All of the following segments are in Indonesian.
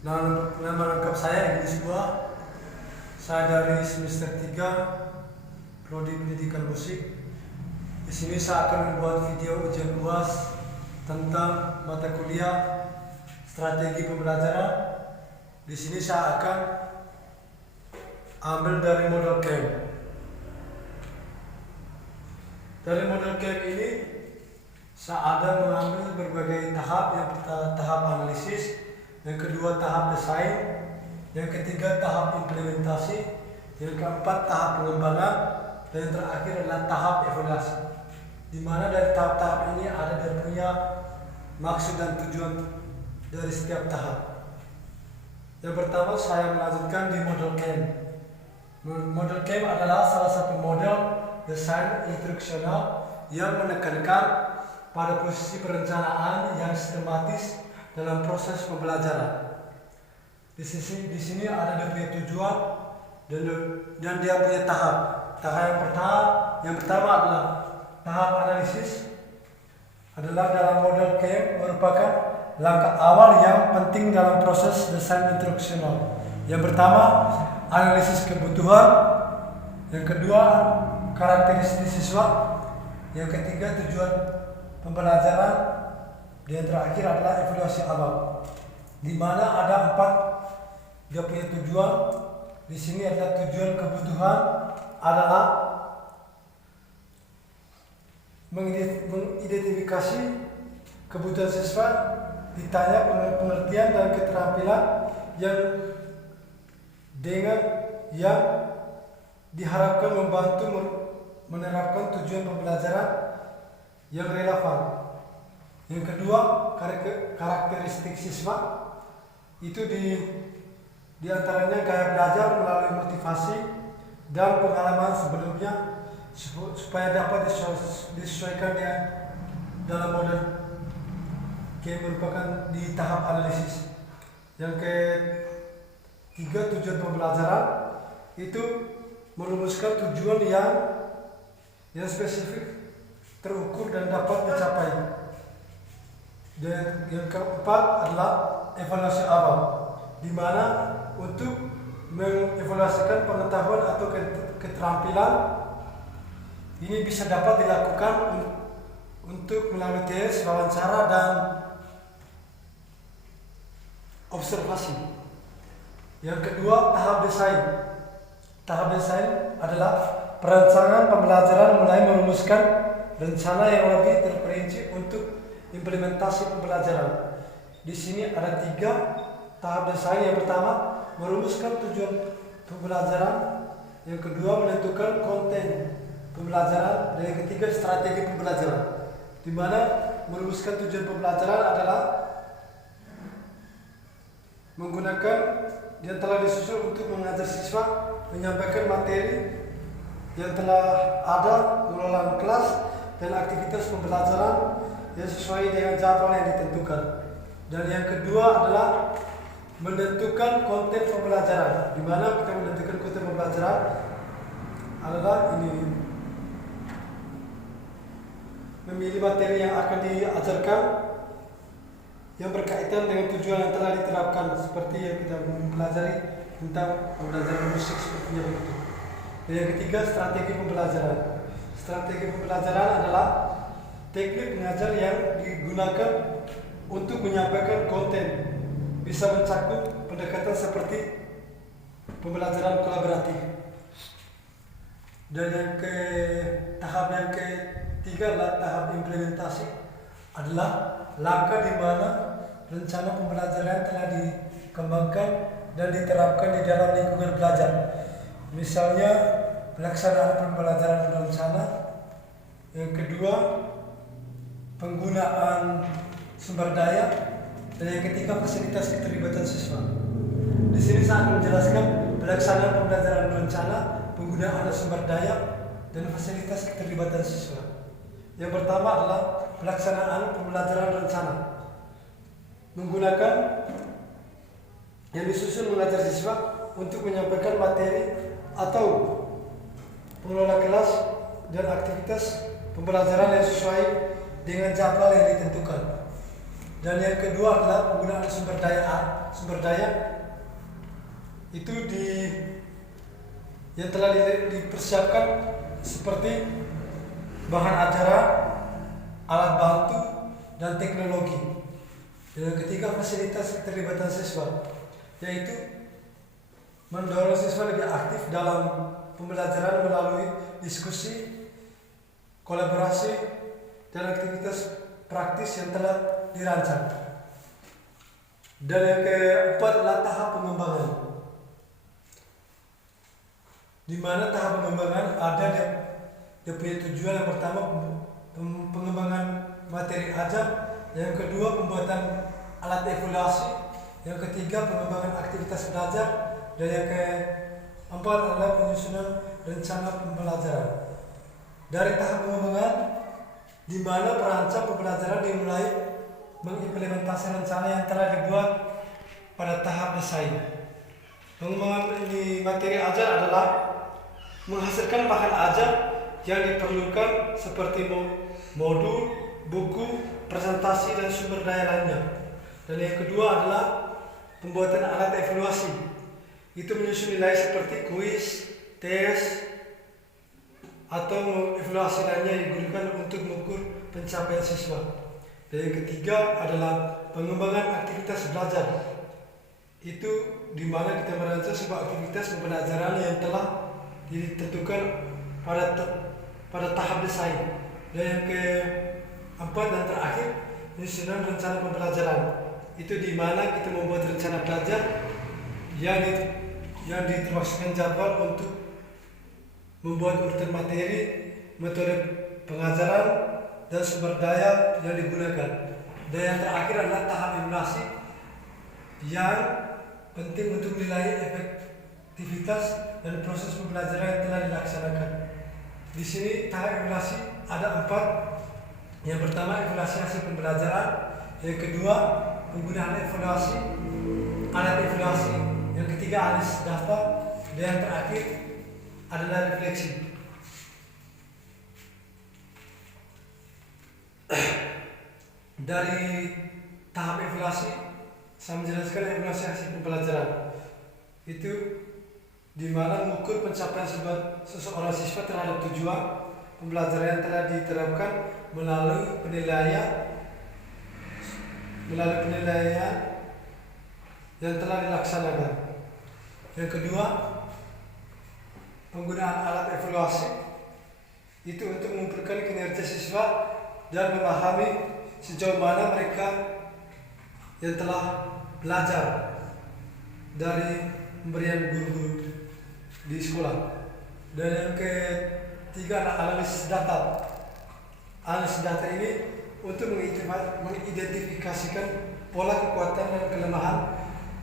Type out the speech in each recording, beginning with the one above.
Nama lengkap saya Ignis Buah. Saya dari semester 3 Prodi Pendidikan Musik. Di sini saya akan membuat video ujian UAS tentang mata kuliah strategi pembelajaran. Di sini saya akan ambil dari model CAM. Dari model CAM ini saya ada mengambil berbagai tahap. Yang pertama tahap analisis, yang kedua tahap desain, yang ketiga tahap implementasi, yang keempat tahap pengembangan, dan yang terakhir adalah tahap evaluasi. Di mana dari tahap-tahap ini ada dan punya maksud dan tujuan dari setiap tahap. Yang pertama saya melanjutkan di model CAM. Model CAM adalah salah satu model desain instruksional yang menekankan pada posisi perencanaan yang sistematis dalam proses pembelajaran. Di sini ada dia punya tujuan dan dia punya tahap. Tahap yang pertama adalah tahap analisis. Adalah dalam model CAM merupakan langkah awal yang penting dalam proses desain instruksional. Yang pertama, analisis kebutuhan. Yang kedua, karakteristik siswa. Yang ketiga, tujuan pembelajaran. Dan yang terakhir adalah evaluasi awal. Di mana ada 4 dia punya tujuan. Di sini adalah tujuan kebutuhan adalah mengidentifikasi kebutuhan siswa, ditanya pengertian dan keterampilan yang diharapkan membantu menerapkan tujuan pembelajaran yang relevan. Yang kedua, karakteristik siswa itu di antaranya gaya belajar melalui motivasi dan pengalaman sebelumnya supaya dapat disesuaikan dengan dalam model yang merupakan di tahap analisis. Yang ketiga, tujuan pembelajaran itu merumuskan tujuan yang spesifik, terukur dan dapat dicapai. Dan yang keempat adalah evaluasi awal, di mana untuk mengevaluasikan pengetahuan atau keterampilan ini bisa dapat dilakukan untuk melalui tes, wawancara, dan observasi. Yang kedua, tahap desain. Tahap desain adalah perencanaan pembelajaran mulai merumuskan rencana yang lebih terperinci untuk implementasi pembelajaran. Di sini ada 3 tahap desain. Yang pertama, merumuskan tujuan pembelajaran. Yang kedua, menentukan konten pembelajaran. Dan yang ketiga, strategi pembelajaran. Di mana merumuskan tujuan pembelajaran adalah menggunakan yang telah disusun untuk mengajar siswa, menyampaikan materi yang telah ada, mengelola kelas dan aktivitas pembelajaran yang sesuai dengan jadwal yang ditentukan. Dan yang kedua adalah menentukan konten pembelajaran, di mana kita menentukan konten pembelajaran adalah memilih materi yang akan diajarkan yang berkaitan dengan tujuan yang telah diterapkan, seperti yang kita mempelajari tentang pembelajaran musik sepertinya begitu. Dan yang ketiga, strategi pembelajaran. Strategi pembelajaran adalah teknik mengajar yang digunakan untuk menyampaikan konten, bisa mencakup pendekatan seperti pembelajaran kolaboratif. Dan tahap yang ketiga adalah tahap implementasi, adalah langkah di mana rencana pembelajaran telah dikembangkan dan diterapkan di dalam lingkungan belajar. Misalnya pelaksanaan pembelajaran berencana. Yang kedua, penggunaan sumber daya. Dan yang ketiga, fasilitas keterlibatan siswa. Di sini saya akan menjelaskan pelaksanaan pembelajaran berencana, penggunaan sumber daya, dan fasilitas keterlibatan siswa. Yang pertama adalah pelaksanaan pembelajaran berencana. Menggunakan yang disusun mengajar siswa untuk menyampaikan materi atau pengelola kelas dan aktivitas pembelajaran yang sesuai dengan jadwal yang ditentukan. Dan yang kedua adalah penggunaan sumber daya itu yang telah dipersiapkan seperti bahan acara, alat bantu, dan teknologi. Dan yang ketiga, fasilitas keterlibatan siswa, yaitu mendorong siswa lebih aktif dalam pembelajaran melalui diskusi, kolaborasi, dan aktivitas praktis yang telah dirancang. Dan yang keempat adalah tahap pengembangan, di mana tahap pengembangan ada dia punya tujuan. Yang pertama, pengembangan materi ajar, yang kedua pembuatan alat evaluasi, yang ketiga pengembangan aktivitas belajar, dan yang keempat adalah penyusunan rencana pembelajaran. Dari tahap pengembangan, di mana perancang pembelajaran dimulai mengimplementasi rencana yang telah dibuat pada tahap desain. Pengembangan ini materi ajar adalah menghasilkan bahan ajar yang diperlukan seperti modul, buku, presentasi, dan sumber daya lainnya. Dan yang kedua adalah pembuatan alat evaluasi. Itu menyusun nilai seperti kuis, tes, atau evaluasi lainnya yang digunakan untuk mengukur pencapaian siswa. Dan yang ketiga adalah pengembangan aktivitas belajar. Itu di mana kita merancang sebuah aktivitas pembelajaran yang telah ditentukan pada tahap desain. Dan yang keempat dan terakhir, penyusunan rencana pembelajaran. Itu di mana kita membuat rencana belajar yang ditermasukkan jadwal untuk membuat urutan materi, metode pengajaran, dan sumber daya yang digunakan. Dan yang terakhir adalah tahap evaluasi yang penting untuk menilai efektivitas dan proses pembelajaran yang telah dilaksanakan. Di sini tahap evaluasi ada 4. Yang pertama, evaluasi hasil pembelajaran. Yang kedua, penggunaan evaluasi, alat evaluasi. Yang ketiga, analisis data. Dan yang terakhir adalah refleksi. Dari tahap evaluasi, saya menjelaskan evaluasi hasil pembelajaran. Itu di mana mengukur pencapaian seseorang siswa terhadap tujuan pembelajaran yang telah diterapkan melalui penilaian yang telah dilaksanakan. Yang kedua, penggunaan alat evaluasi itu untuk mengumpulkan kinerja siswa dan memahami sejauh mana mereka yang telah belajar dari pemberian guru-guru di sekolah. Dan yang ketiga adalah analisis data. Analisis data ini untuk mengidentifikasikan pola kekuatan dan kelemahan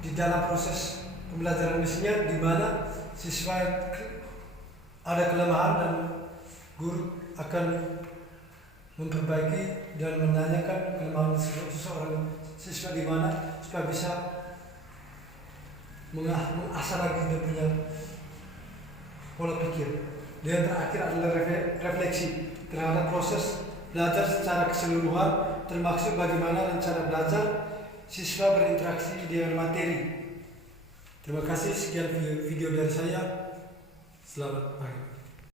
di dalam proses pembelajaran, misalnya di mana siswa ada kelemahan dan guru akan memperbaiki dan menanyakan kelemahan seseorang siswa di mana supaya bisa mengasah lagi dia punya pola pikir. Dan yang terakhir adalah refleksi terhadap proses belajar secara keseluruhan, termasuk bagaimana rencana belajar siswa berinteraksi dengan materi. Terima kasih, sekian video dari saya. Selamat pagi.